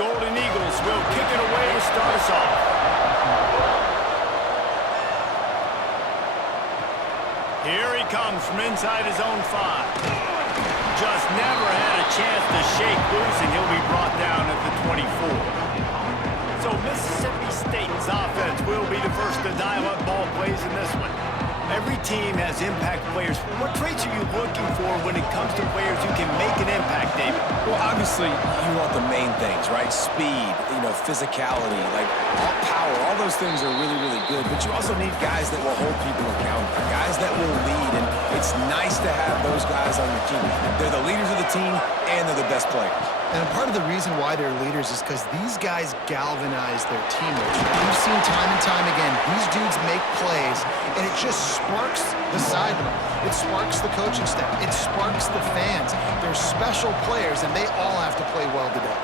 Golden Eagles will kick it away to start us off. Here he comes from inside his own 5. Just never had a chance to shake loose, and he'll be brought down at the 24. So Mississippi State's offense will be the first to dial up ball plays in this one. Every team has impact players. What traits are you looking for when it comes to players who can make an impact, David? Well, obviously, you want the main things, right? Speed, physicality, like all power. All those things are really, really good. But you also need guys that will hold people accountable, guys that will lead. And it's nice to have those guys on your team. They're the leaders of the team, and they're the best players. And part of the reason why they're leaders is because these guys galvanize their teammates. We've seen time and time again, these dudes make plays, and it just sparks the sideline. It sparks the coaching staff. It sparks the fans. They're special players, and they all have to play well today.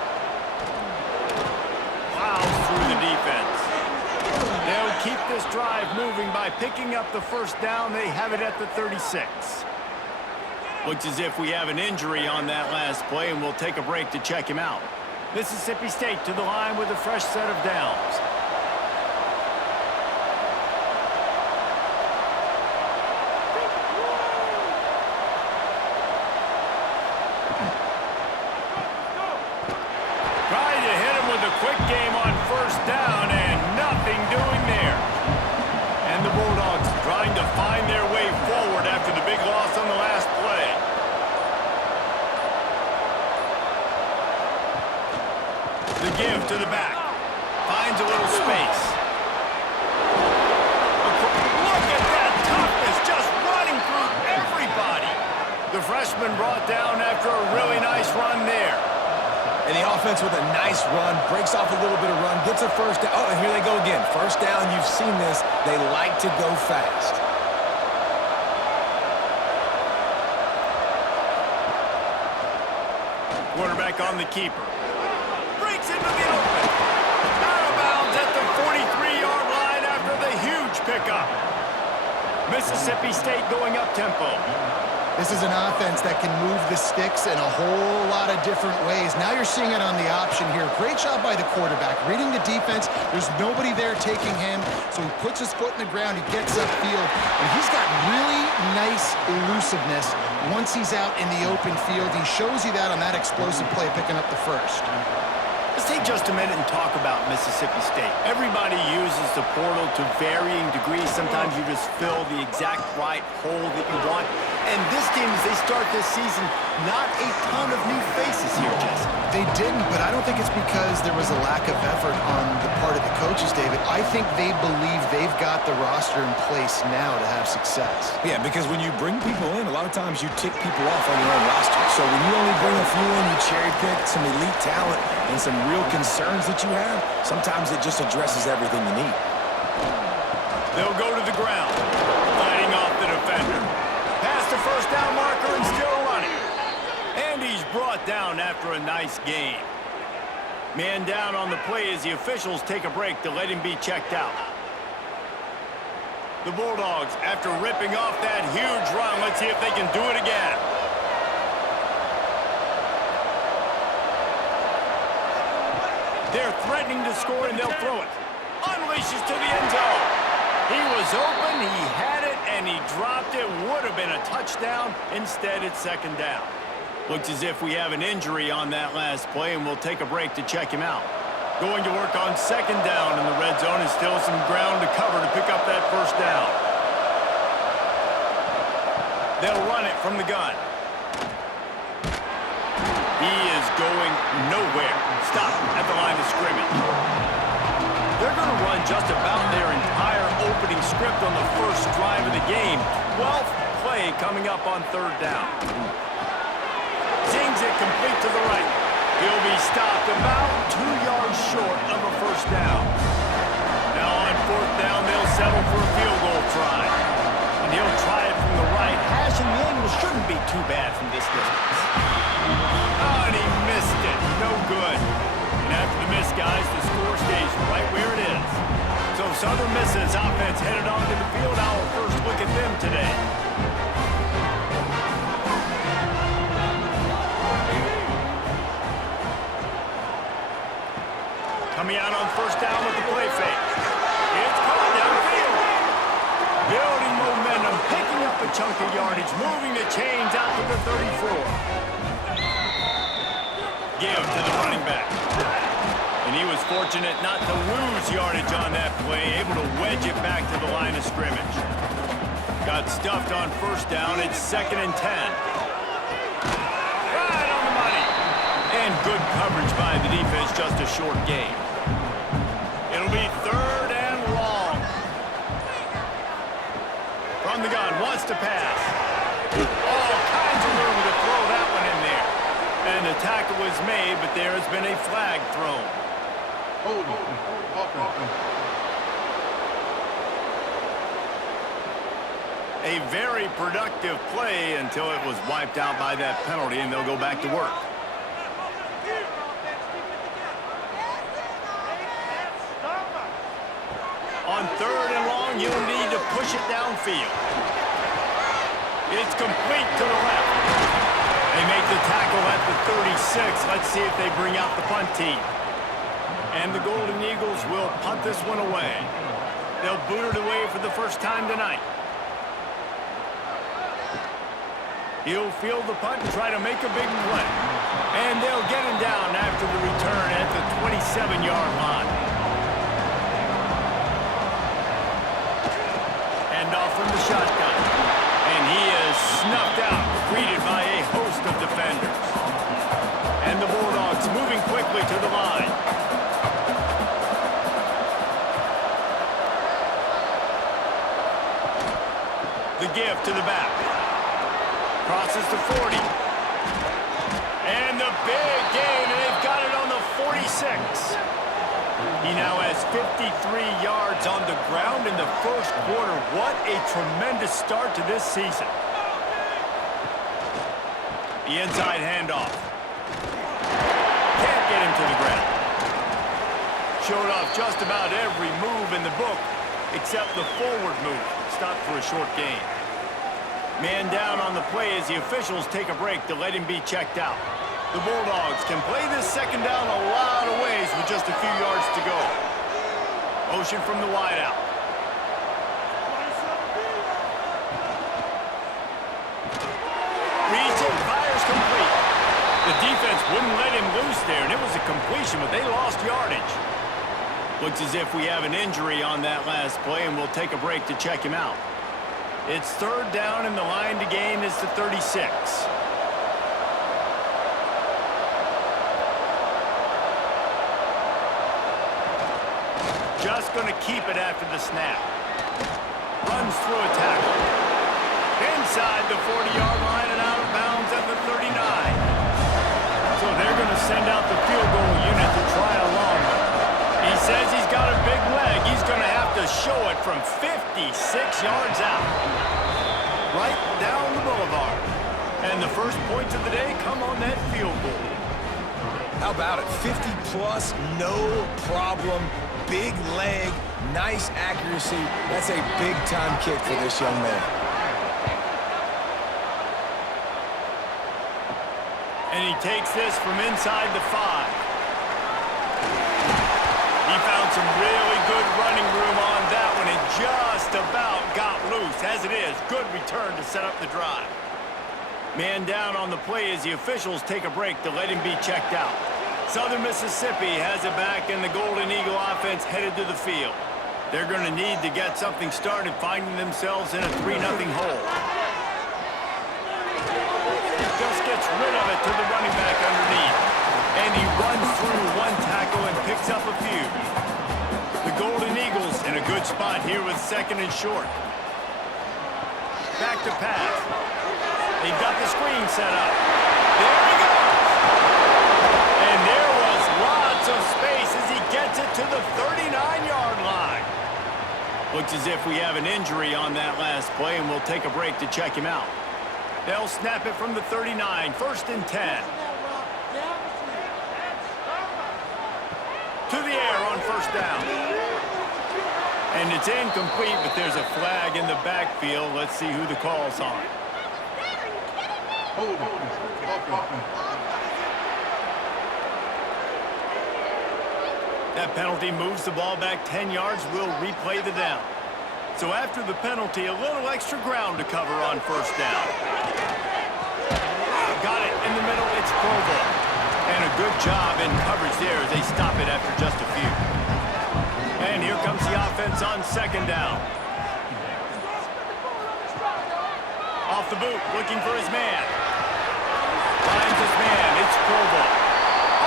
Plows through the defense. They'll keep this drive moving by picking up the first down. They have it at the 36. Looks as if we have an injury on that last play, and we'll take a break to check him out. Mississippi State to the line with a fresh set of downs. Trying to hit him with a quick game on first down, and nothing doing there. And the Bulldogs trying to find their way forward after the big loss on the last play. The give to the back. Finds a little space. Look at that toughness, just running through everybody. The freshman brought down after a really nice run there. And the offense with a nice run, breaks off a little bit of run, gets a first down. Oh, and here they go again. First down, you've seen this. They like to go fast. Quarterback on the keeper. Breaks into the open. Out of bounds at the 43-yard line after the huge pickup. Mississippi State going up tempo. This is an offense that can move the sticks in a whole lot of different ways. Now you're seeing it on the option here. Great job by the quarterback. Reading the defense, there's nobody there taking him, so he puts his foot in the ground, he gets upfield, and he's got really nice elusiveness once he's out in the open field. He shows you that on that explosive play, picking up the first. Let's take just a minute and talk about Mississippi State. Everybody uses the portal to varying degrees. Sometimes you just fill the exact right hole that you want. And this team, as they start this season, not a ton of new faces here, Jesse. They didn't, but I don't think it's because there was a lack of effort on the part of the coaches, David. I think they believe they've got the roster in place now to have success. Yeah, because when you bring people in, a lot of times you tick people off on your own roster. So when you only bring a few in, you cherry pick some elite talent and some real concerns that you have, sometimes it just addresses everything you need. They'll go to the ground, fighting off the defender. Past the first down marker and still running. And he's brought down after a nice game. Man down on the play as the officials take a break to let him be checked out. The Bulldogs, after ripping off that huge run, let's see if they can do it again. They're threatening to score, and they'll throw it. Unleashes to the end zone. He was open, he had it, and he dropped it. Would have been a touchdown. Instead, it's second down. Looks as if we have an injury on that last play, and we'll take a break to check him out. Going to work on second down in the red zone, and still some ground to cover to pick up that first down. They'll run it from the gun. He is going nowhere. Stop at the line of scrimmage. They're going to run just about their entire opening script on the first drive of the game. 12th play coming up on third down. Zings it complete to the right. He'll be stopped about 2 yards short of a first down. Now on fourth down, they'll settle for a field goal try. And he'll try it from the right. Hashing the angle shouldn't be too bad from this distance. Oh, and he missed it. No good. And after the miss, guys, the score stays right where it is. So Southern Miss's offense headed onto the field. Our first look at them today. Building momentum, picking up a chunk of yardage, moving the chains out to the 34. Give to the running back. And he was fortunate not to lose yardage on that play, able to wedge it back to the line of scrimmage. Got stuffed on first down. It's 2nd and 10. Right on the money. And good coverage by the defense, just a short gain. It'll be 3rd and long. From the gun, wants to pass. All kinds of room to throw that one in there. And the tackle was made, but there has been a flag thrown. A very productive play until it was wiped out by that penalty, and they'll go back to work. On 3rd and long, you'll need to push it downfield. It's complete to the left. They make the tackle at the 36. Let's see if they bring out the punt team. And the Golden Eagles will punt this one away. They'll boot it away for the first time tonight. He'll field the punt and try to make a big play. And they'll get him down after the return at the 27-yard line. And off from the shotgun. And he is snuffed out, greeted by a host of defenders. And the Bulldogs moving quickly to the line. The give to the back. Crosses to 40. And the big gain, and they've got it on the 46. He now has 53 yards on the ground in the first quarter. What a tremendous start to this season. The inside handoff. Can't get him to the ground. Showed off just about every move in the book except the forward move. Stopped for a short gain. Man down on the play as the officials take a break to let him be checked out. The Bulldogs can play this second down a lot of ways with just a few yards to go. Motion from the wideout. Reads it, fires complete. The defense wouldn't let him loose there, and it was a completion, but they lost yardage. Looks as if we have an injury on that last play, and we'll take a break to check him out. It's 3rd down, and the line to gain is the 36. Just going to keep it after the snap. Runs through a tackle. Inside the 40-yard line and out of bounds at the 39. So they're going to send out the field goal unit to try a long one. He says he's got a big leg. He's going to have to show it from 56 yards out. Right down the boulevard. And the first points of the day come on that field goal. How about it? 50-plus, no problem. Big leg, nice accuracy. That's a big-time kick for this young man. And he takes this from inside the 5. He found some really good running room on that one and just about got loose. As it is, good return to set up the drive. Man down on the play as the officials take a break to let him be checked out. Southern Mississippi has it back, and the Golden Eagle offense headed to the field. They're going to need to get something started, finding themselves in a 3-0 hole. Just gets rid of it to the running back underneath. And he runs through one tackle and picks up a few. The Golden Eagles in a good spot here with 2nd and short. Back to pass. They've got the screen set up. There he goes. And there was lots of space as he gets it to the 39-yard line. Looks as if we have an injury on that last play, and we'll take a break to check him out. They'll snap it from the 39, 1st and 10. To the air on 1st down. And it's incomplete, but there's a flag in the backfield. Let's see who the call's on. That penalty moves the ball back 10 yards. We'll replay the down. So after the penalty, a little extra ground to cover on first down. Got it in the middle. It's Provo. And a good job in coverage there as they stop it after just a few. And here comes the offense on second down. Off the boot, looking for his man. Finds his man. It's Provo.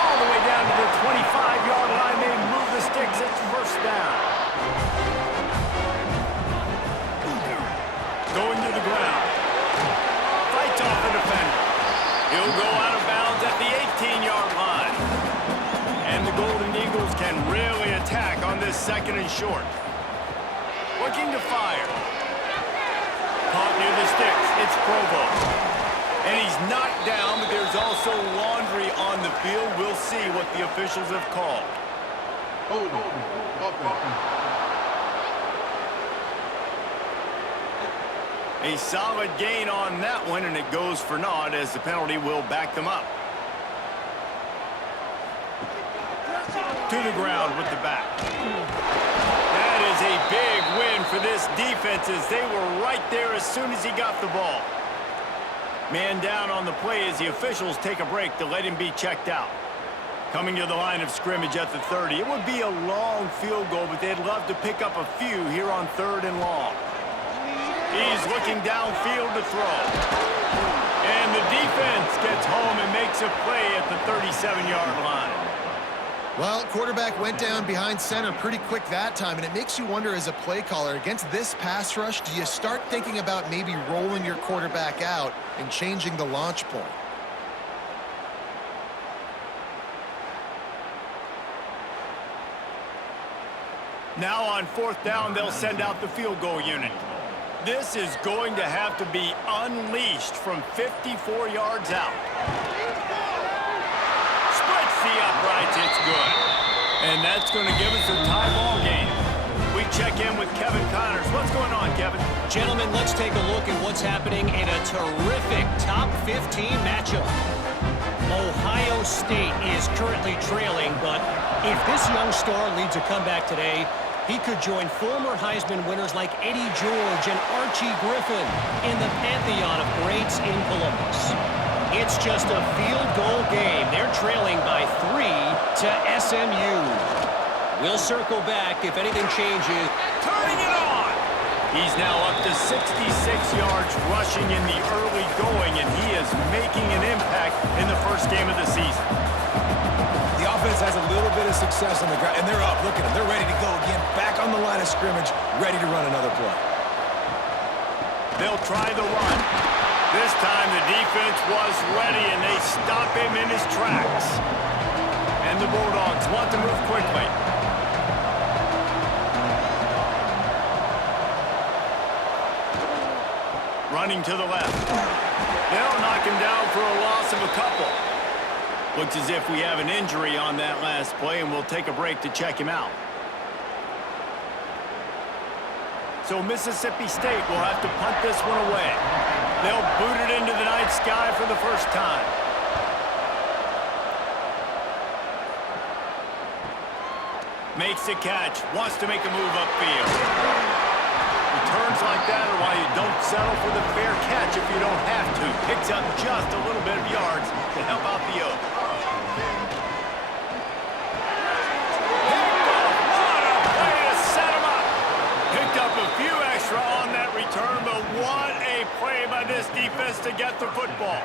All the way down to the 25-yard line. They move the sticks. It's first down. Going to the ground. Fights off the defender. He'll go out of bounds at the 18-yard line. And the Golden Eagles can really attack on this second and short. Looking to fire. Caught near the sticks. It's Provo. And he's knocked down, but there's also laundry on the field. We'll see what the officials have called. A solid gain on that one, and it goes for naught as the penalty will back them up. To the ground with the back. That is a big win for this defense as they were right there as soon as he got the ball. Man down on the play as the officials take a break to let him be checked out. Coming to the line of scrimmage at the 30. It would be a long field goal, but they'd love to pick up a few here on 3rd and long. He's looking downfield to throw. And the defense gets home and makes a play at the 37-yard line. Well, quarterback went down behind center pretty quick that time, and it makes you wonder as a play caller, against this pass rush, do you start thinking about maybe rolling your quarterback out and changing the launch point? Now on 4th down, they'll send out the field goal unit. This is going to have to be unleashed from 54 yards out. Splits the uprights, it's good. And that's going to give us a tie ball game. We check in with Kevin Connors. What's going on, Kevin? Gentlemen, let's take a look at what's happening in a terrific top 15 matchup. Ohio State is currently trailing, but if this young star leads a comeback today, he could join former Heisman winners like Eddie George and Archie Griffin in the pantheon of greats in Columbus. It's just a field goal game. They're trailing by 3 to SMU. We'll circle back if anything changes. Turning it on! He's now up to 66 yards rushing in the early going, and he is making an impact in the first game of the season. The offense has a little bit of success on the ground, and they're up. Look at them. They're ready to go again. Back on the line of scrimmage, ready to run another play. They'll try the run. This time the defense was ready, and they stop him in his tracks. And the Bulldogs want to move quickly. Running to the left. They'll knock him down for a loss of a couple. Looks as if we have an injury on that last play, and we'll take a break to check him out. So Mississippi State will have to punt this one away. They'll boot it into the night sky for the first time. Makes the catch, wants to make a move upfield. Returns like that are why you don't settle for the fair catch if you don't have to. Picks up just a little bit of yards to help out the Oak. What a play to set him up. Picked up a few extra on that return, but what a play by this defense to get the football.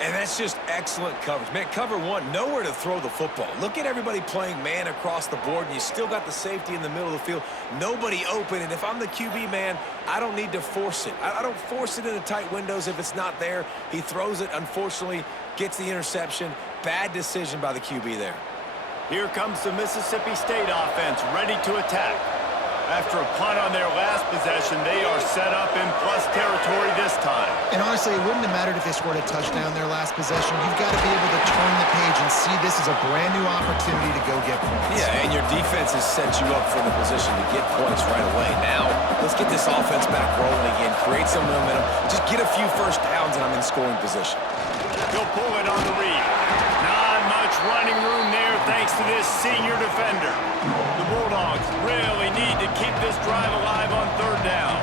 And that's just excellent coverage. Man, cover one, nowhere to throw the football. Look at everybody playing man across the board, and you still got the safety in the middle of the field. Nobody open, and if I'm the QB, man, I don't need to force it. I don't force it into tight windows if it's not there. He throws it, unfortunately, gets the interception. Bad decision by the QB there. Here comes the Mississippi State offense, ready to attack. After a punt on their last possession, they are set up in plus territory this time. And honestly, it wouldn't have mattered if they scored a touchdown their last possession. You've got to be able to turn the page and see this as a brand new opportunity to go get points. Yeah, and your defense has set you up for the position to get points right away. Now, let's get this offense back rolling again, create some momentum, just get a few first downs, and I'm in scoring position. He'll pull it on the read. Not much much running room there thanks to this senior defender. The Bulldogs really need to keep this drive alive on third down.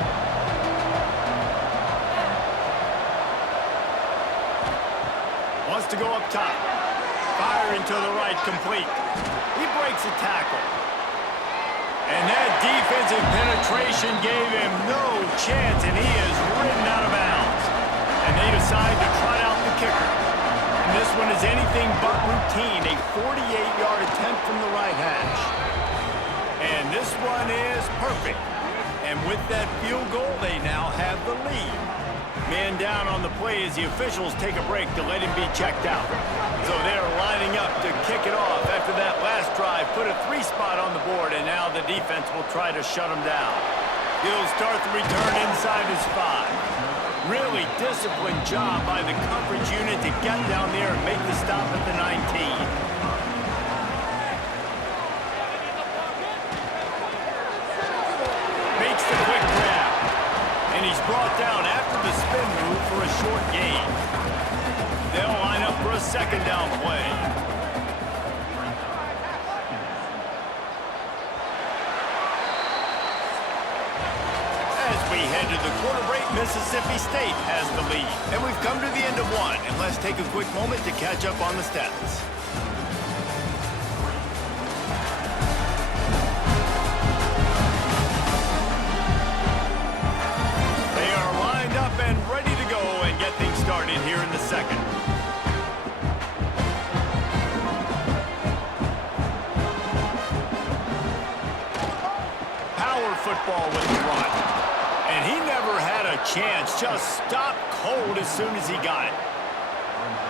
Wants to go up top. Firing to the right, complete. He breaks a tackle. And that defensive penetration gave him no chance, and he is ridden out of bounds. And they decide to trot out the kicker. And this one is anything but routine, a 48-yard attempt from the right hash. And this one is perfect. And with that field goal, they now have the lead. Man down on the play as the officials take a break to let him be checked out. So they're lining up to kick it off after that last drive. Put a 3-spot on the board, and now the defense will try to shut them down. He'll start the return inside his 5. Really disciplined job by the coverage unit to get down there and make the stop at the 19. Makes the quick grab. And he's brought down after the spin move for a short gain. They'll line up for a second down play. As we head to the quarter break, Mississippi State has the lead. And we've come to the end of one. And let's take a quick moment to catch up on the stats. And ready to go and get things started here in the second. Power football with the run. And he never had a chance, just stopped cold as soon as he got it.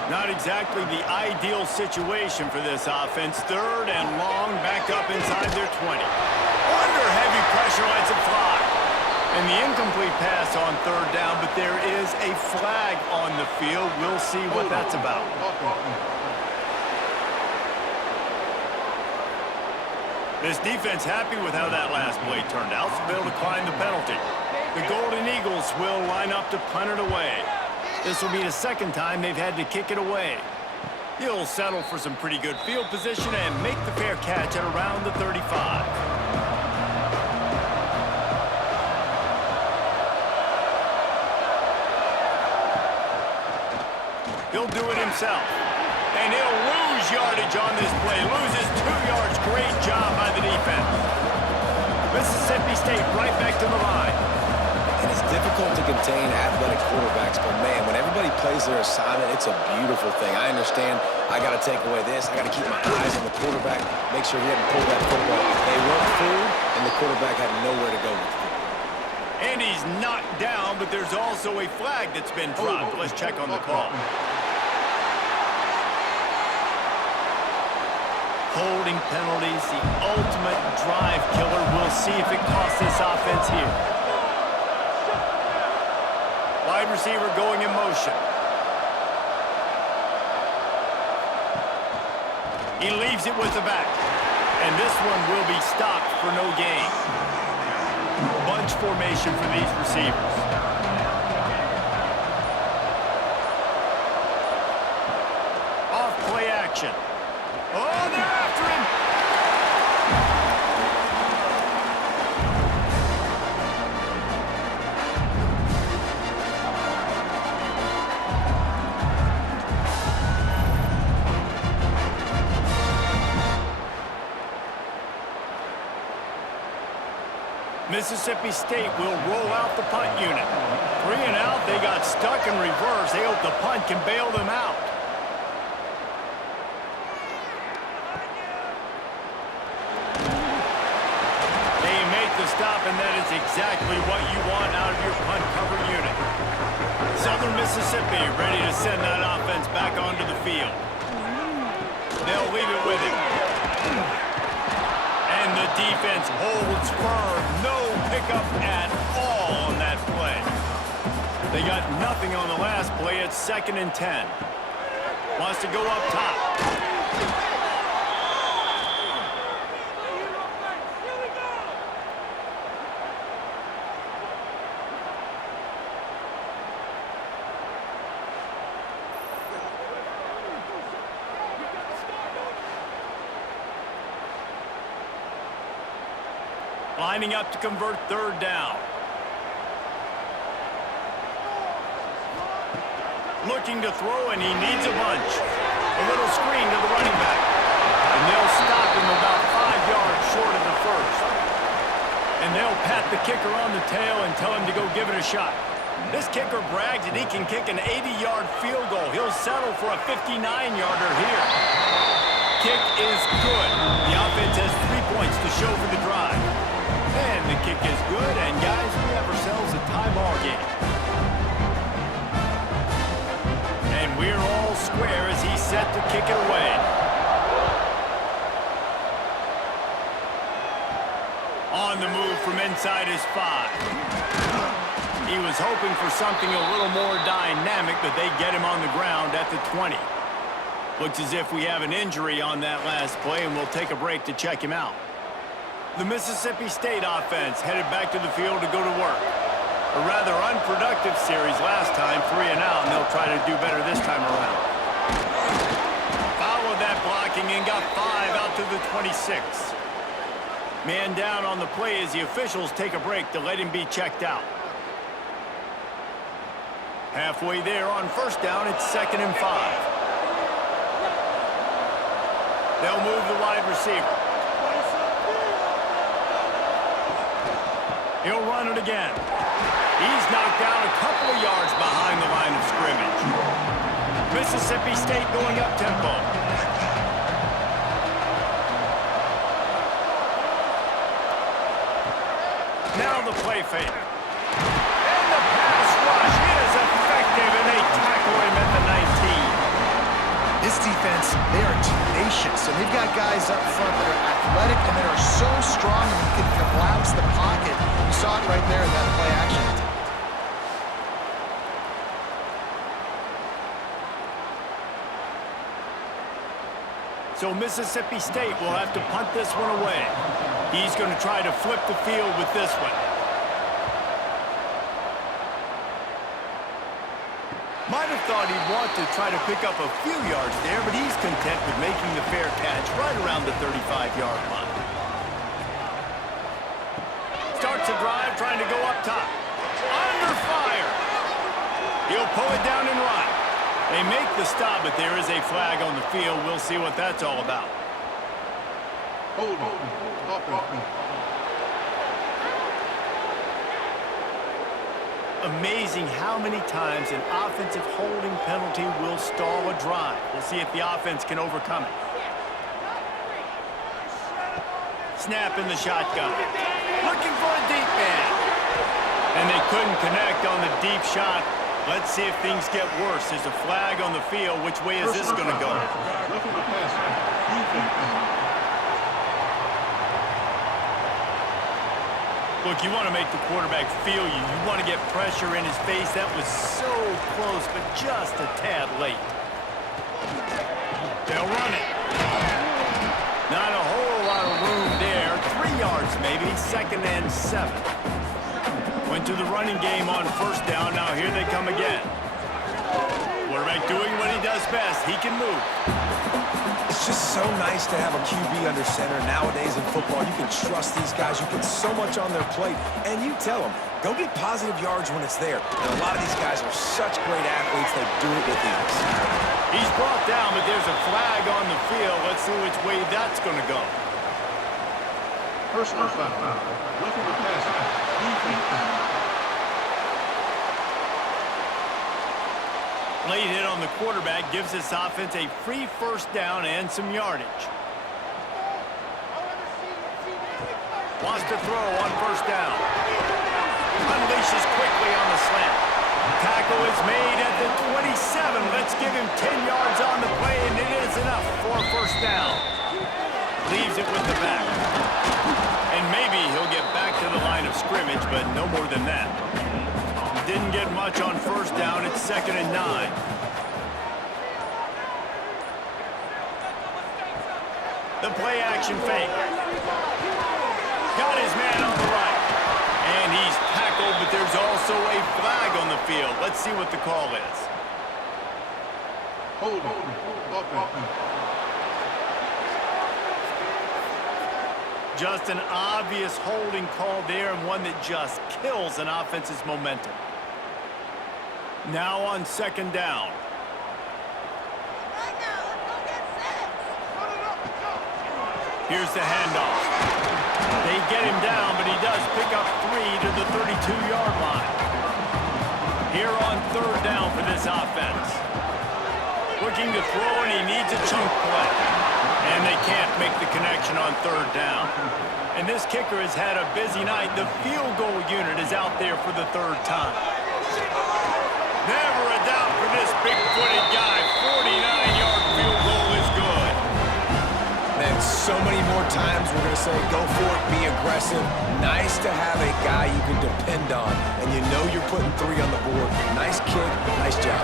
Not exactly the ideal situation for this offense. Third and long, back up inside their 20. Under heavy pressure, lets it fly. And the incomplete pass on third down, but there is a flag on the field. We'll see what that's about. This defense happy with how that last play turned out, so they'll decline the penalty. The Golden Eagles will line up to punt it away. This will be the second time they've had to kick it away. He'll settle for some pretty good field position and make the fair catch at around the 35. He'll do it himself. And he'll lose yardage on this play. Loses 2 yards. Great job by the defense. Mississippi State right back to the line. And it's difficult to contain athletic quarterbacks, but man, when everybody plays their assignment, it's a beautiful thing. I understand I got to take away this. I got to keep my eyes on the quarterback, make sure he doesn't pull that football. They weren't fooled, and the quarterback had nowhere to go with it. And he's knocked down, but there's also a flag that's been dropped. Let's check on the call. Holding penalties, the ultimate drive killer. We'll see if it costs this offense here. Wide receiver going in motion. He leaves it with the back. And this one will be stopped for no gain. Bunch formation for these receivers. Off play action. Oh, they're after him. Mississippi State will roll out the punt unit. 3 and out, they got stuck in reverse. They hope the punt can bail them out. Stop, and that is exactly what you want out of your punt cover unit. Southern Mississippi ready to send that offense back onto the field. They'll leave it with him. And the defense holds firm. No pickup at all on that play. They got nothing on the last play. It's 2nd and 10. Wants to go up top. Lining up to convert third down. Looking to throw, and he needs a bunch. A little screen to the running back. And they'll stop him about 5 yards short of the first. And they'll pat the kicker on the tail and tell him to go give it a shot. This kicker brags that he can kick an 80-yard field goal. He'll settle for a 59-yarder here. Kick is good. The offense has 3 points to show for the drive. And the kick is good, and guys, we have ourselves a tie ball game. And we're all square as he's set to kick it away. On the move from inside his 5. He was hoping for something a little more dynamic, but they get him on the ground at the 20. Looks as if we have an injury on that last play, and we'll take a break to check him out. The Mississippi State offense headed back to the field to go to work. A rather unproductive series last time, 3 and out, and they'll try to do better this time around. Followed that blocking and got 5 out to the 26. Man down on the play as the officials take a break to let him be checked out. Halfway there on first down, it's 2nd and 5. They'll move the wide receiver. He'll run it again. He's knocked down a couple of yards behind the line of scrimmage. Mississippi State going up tempo. Now the play fake. And the pass rush is effective, and they tackle him at the 19. This defense, they are tenacious, and they've got guys up front that are athletic and that are so strong and can collapse the pocket. You saw it right there in that play action. So Mississippi State will have to punt this one away. He's going to try to flip the field with this one. Might have thought he'd want to try to pick up a few yards there, but he's content with making the fair catch right around the 35-yard line. Starts a drive trying to go up top. Under fire. He'll pull it down and run. They make the stop, but there is a flag on the field. We'll see what that's all about. Hold on. Amazing how many times an offensive holding penalty will stall a drive. We'll see if the offense can overcome it. Snap in the shotgun. Looking for a deep man. And they couldn't connect on the deep shot. Let's see if things get worse. There's a flag on the field. Which way is this going to go? Look, you want to make the quarterback feel you. You want to get pressure in his face. That was so close, but just a tad late. They'll run it. Not a whole lot of room there. 3 yards maybe, 2nd and 7. Went to the running game on first down. Now here they come again. Quarterback doing what he does best. He can move. It's just so nice to have a QB under center. Nowadays in football, you can trust these guys. You put so much on their plate, and you tell them, go get positive yards when it's there. And a lot of these guys are such great athletes, they do it with ease. He's brought down, but there's a flag on the field. Let's see which way that's going to go. Personal foul. Roughing the passer. Late hit on the quarterback gives this offense a free first down and some yardage. Wants to throw on first down. Unleashes quickly on the slant. Tackle is made at the 27. Let's give him 10 yards on the play, and it is enough for a first down. Leaves it with the back. And maybe he'll get back to the line of scrimmage, but no more than that. Didn't get much on first down. It's 2nd and 9. The play action fake. Got his man on the right. And he's tackled, but there's also a flag on the field. Let's see what the call is. Hold on. Just an obvious holding call there, and one that just kills an offense's momentum. Now on second down. Here's the handoff. They get him down, but he does pick up 3 to the 32-yard line. Here on third down for this offense. Looking to throw, and he needs a chunk play. And they can't make the connection on third down. And this kicker has had a busy night. The field goal unit is out there for the third time. Never a doubt for this big-footed guy. 49-yard field goal is good. Man, so many more times we're going to say, go for it, be aggressive. Nice to have a guy you can depend on, and you know you're putting 3 on the board. Nice kick, nice job.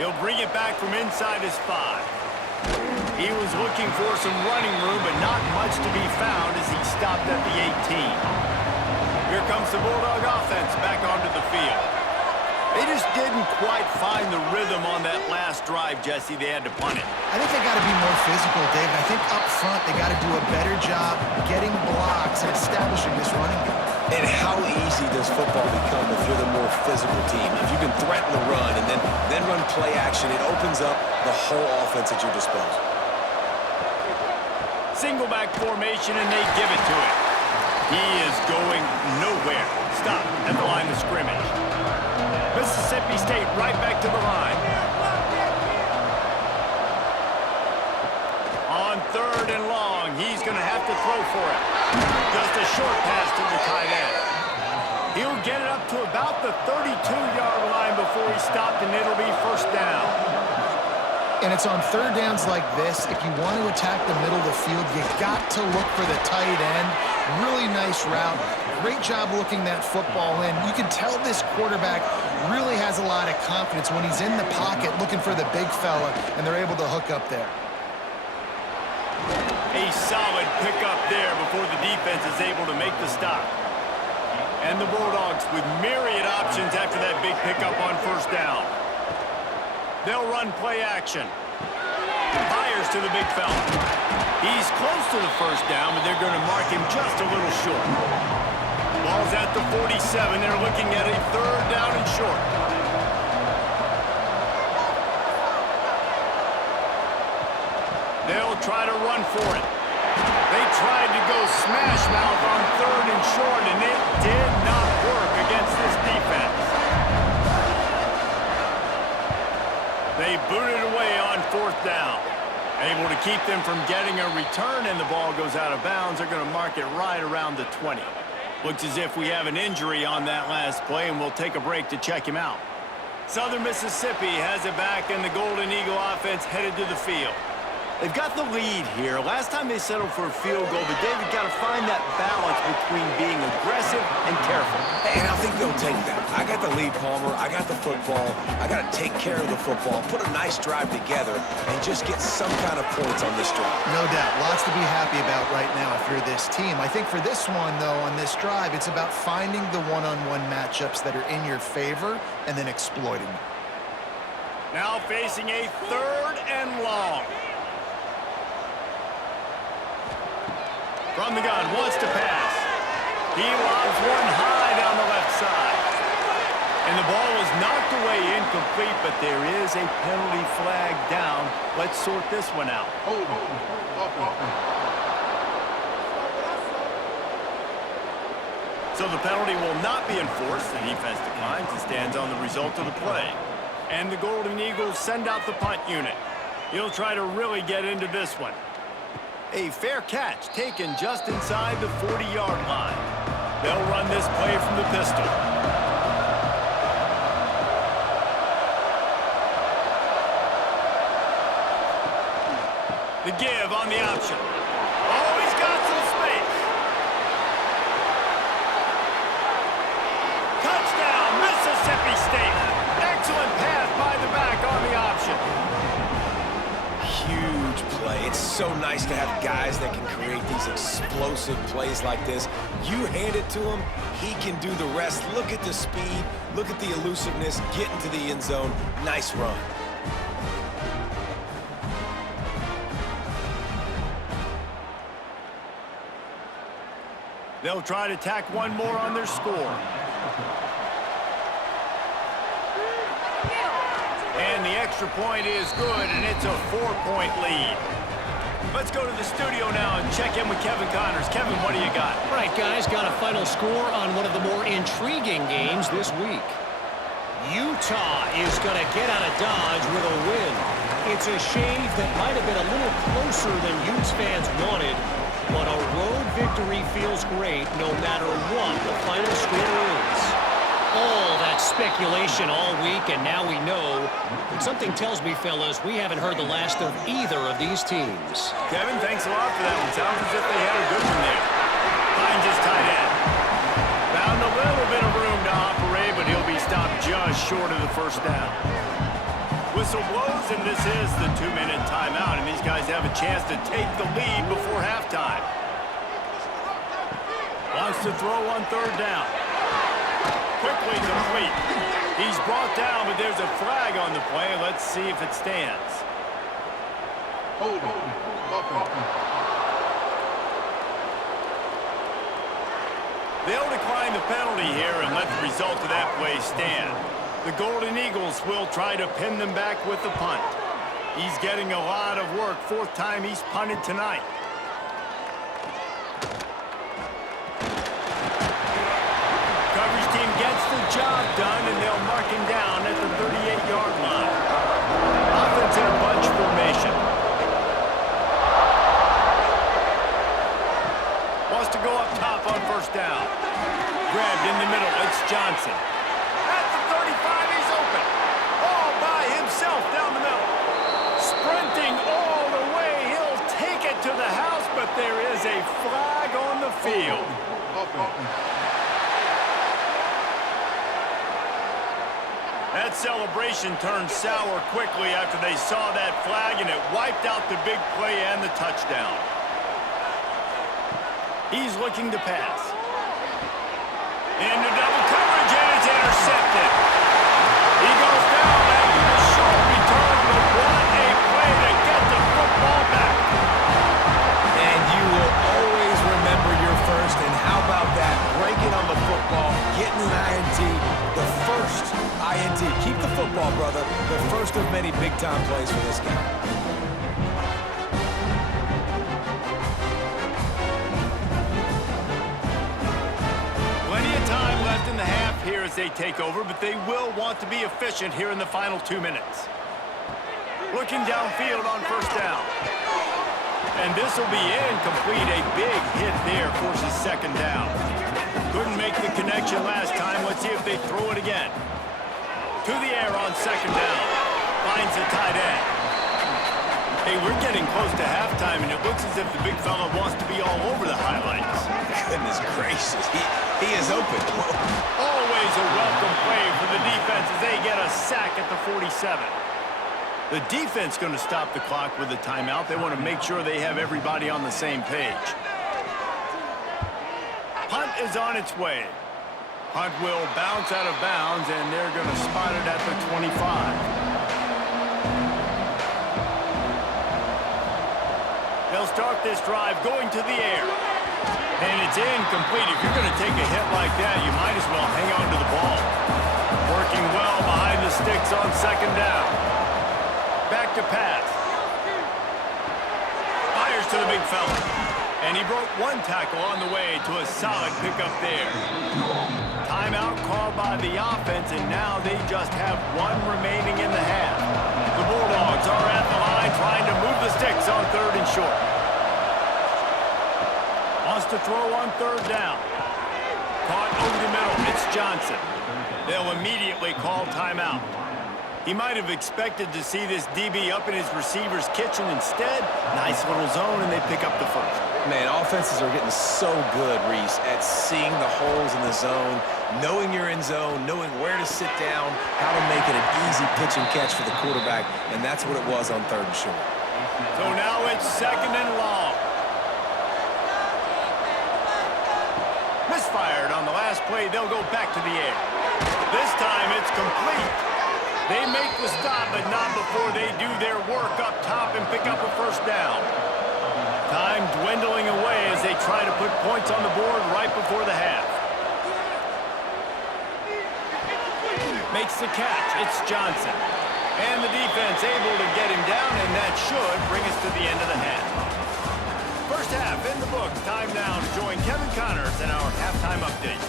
He'll bring it back from inside his 5. He was looking for some running room, but not much to be found as he stopped at the 18. Here comes the Bulldog offense back onto the field. They just didn't quite find the rhythm on that last drive, Jesse. They had to punt it. I think they got to be more physical, David. I think up front they got to do a better job getting blocks and establishing this running game. And how easy does football become if you're the more physical team? If you can threaten the run and then run play action, it opens up the whole offense at your disposal. Single back formation, and they give it to him. He is going nowhere. Stop at the line of scrimmage. Mississippi State right back to the line. On third and long, he's going to have to throw for it. Just a short pass to the tight end. He'll get it up to about the 32-yard line before he stopped, and it'll be first down. And it's on third downs like this, if you want to attack the middle of the field, you got to look for the tight end. Really nice route. Great job looking that football in. You can tell this quarterback really has a lot of confidence when he's in the pocket looking for the big fella, and they're able to hook up there. A solid pickup there before the defense is able to make the stop. And the Bulldogs with myriad options after that big pickup on first down. They'll run play action. Fires to the big fella. He's close to the first down, but they're going to mark him just a little short. Ball's at the 47. They're looking at a third down and short. They'll try to run for it. They tried to go smash mouth on third and short, and it did not work against this defense. They booted away on fourth down. Able to keep them from getting a return, and the ball goes out of bounds. They're going to mark it right around the 20. Looks as if we have an injury on that last play, and we'll take a break to check him out. Southern Mississippi has it back, and the Golden Eagle offense headed to the field. They've got the lead here. Last time they settled for a field goal, but David got to find that balance between being aggressive and careful. And I think they'll take that. I got the lead, Palmer. I got the football. I got to take care of the football, put a nice drive together, and just get some kind of points on this drive. No doubt. Lots to be happy about right now if you're this team. I think for this one, though, on this drive, it's about finding the one-on-one matchups that are in your favor and then exploiting them. Now facing a third and long. From the gun, wants to pass. He lobs one high down the left side. And the ball was knocked away incomplete, but there is a penalty flag down. Let's sort this one out. So the penalty will not be enforced. The defense declines and stands on the result of the play. And the Golden Eagles send out the punt unit. He'll try to really get into this one. A fair catch taken just inside the 40-yard line. They'll run this play from the pistol. The give on the option. Oh, he's got some space. Touchdown, Mississippi State. Excellent pass by the back on the option. Huge play. It's so nice to have guys that can create these explosive plays like this. You hand it to him, he can do the rest. Look at the speed, look at the elusiveness, get into the end zone. Nice run. They'll try to tack one more on their score. And the extra point is good, and it's a 4-point lead. Let's go to the studio now and check in with Kevin Connors. Kevin, what do you got? All right, guys, got a final score on one of the more intriguing games this week. Utah is going to get out of Dodge with a win. It's a shave that might have been a little closer than Utes fans wanted, but a road victory feels great no matter what the final score is. All that speculation all week, and now we know. But something tells me, fellas, we haven't heard the last of either of these teams. Kevin, thanks a lot for that one. Sounds as if they had a good one there. Finds his tight end. Found a little bit of room to operate, but he'll be stopped just short of the first down. Whistle blows, and this is the 2-minute timeout, and these guys have a chance to take the lead before halftime. Wants to throw on third down. Quickly complete. He's brought down, but there's a flag on the play. Let's see if it stands. Hold on. Offense. They'll decline the penalty here and let the result of that play stand. The Golden Eagles will try to pin them back with the punt. He's getting a lot of work. 4th time he's punted tonight. Coverage team gets the job done, and they'll mark him down at the 38-yard line. Offense in a bunch formation. Wants to go up top on first down. Grabbed in the middle. It's Johnson. At the 35, he's open. All by himself down the middle. Sprinting all the way. He'll take it to the house, but there is a flag on the field. That celebration turned sour quickly after they saw that flag, and it wiped out the big play and the touchdown. He's looking to pass. Into double coverage, and it's intercepted. He goes down after the short return, but what a play to get the football back. And you will always remember your first, and how about that? Breaking on the football, getting an INT, the first INT. Keep the football, brother. The first of many big-time plays for this guy. In the half here as they take over, but they will want to be efficient here in the final 2 minutes. Looking downfield on first down. And this will be incomplete. A big hit there forces second down. Couldn't make the connection last time. Let's see if they throw it again. To the air on second down. Finds the tight end. Hey, we're getting close to halftime, and it looks as if the big fella wants to be all over the highlights. Goodness gracious. He is open. Whoa. Always a welcome play for the defense as they get a sack at the 47. The defense going to stop the clock with a timeout. They want to make sure they have everybody on the same page. Punt is on its way. Punt will bounce out of bounds, and they're going to spot it at the 25. They'll start this drive going to the air. And it's incomplete. If you're going to take a hit like that, you might as well hang on to the ball. Working well behind the sticks on second down. Back to pass. Fires to the big fella. And he broke one tackle on the way to a solid pickup there. Timeout called by the offense, and now they just have one remaining in the half. The Bulldogs are at the line trying to move the sticks on third and short. Wants to throw on third down. Caught over the middle. It's Johnson. They'll immediately call timeout. He might have expected to see this DB up in his receiver's kitchen. Instead, nice little zone, and they pick up the first. Man, offenses are getting so good, Reese, at seeing the holes in the zone, knowing you're in zone, knowing where to sit down, how to make it an easy pitch and catch for the quarterback, and that's what it was on third and short. So now it's second and long. Misfired on the last play. They'll go back to the air. This time it's complete. They make the stop, but not before they do their work up top and pick up a first down. Time dwindling away as they try to put points on the board right before the half. Makes the catch. It's Johnson. And the defense able to get him down, and that should bring us to the end of the half. First half in the books. Time now to join Kevin Connors in our halftime update.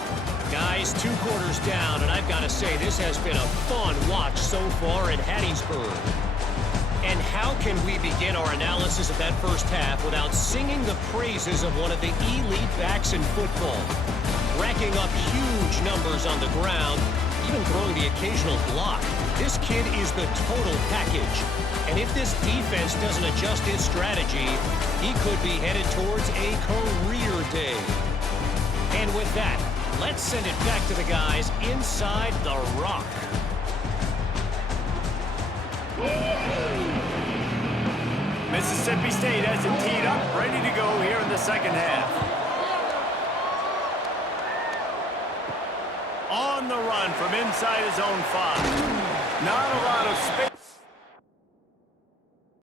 Guys, 2 quarters down, and I've got to say, this has been a fun watch so far in Hattiesburg. And how can we begin our analysis of that first half without singing the praises of one of the elite backs in football? Racking up huge numbers on the ground, even throwing the occasional block. This kid is the total package. And if this defense doesn't adjust its strategy, he could be headed towards a career day. And with that, let's send it back to the guys inside the rock. Mississippi State has it teed up, ready to go here in the second half. On the run from inside his own 5. Not a lot of space.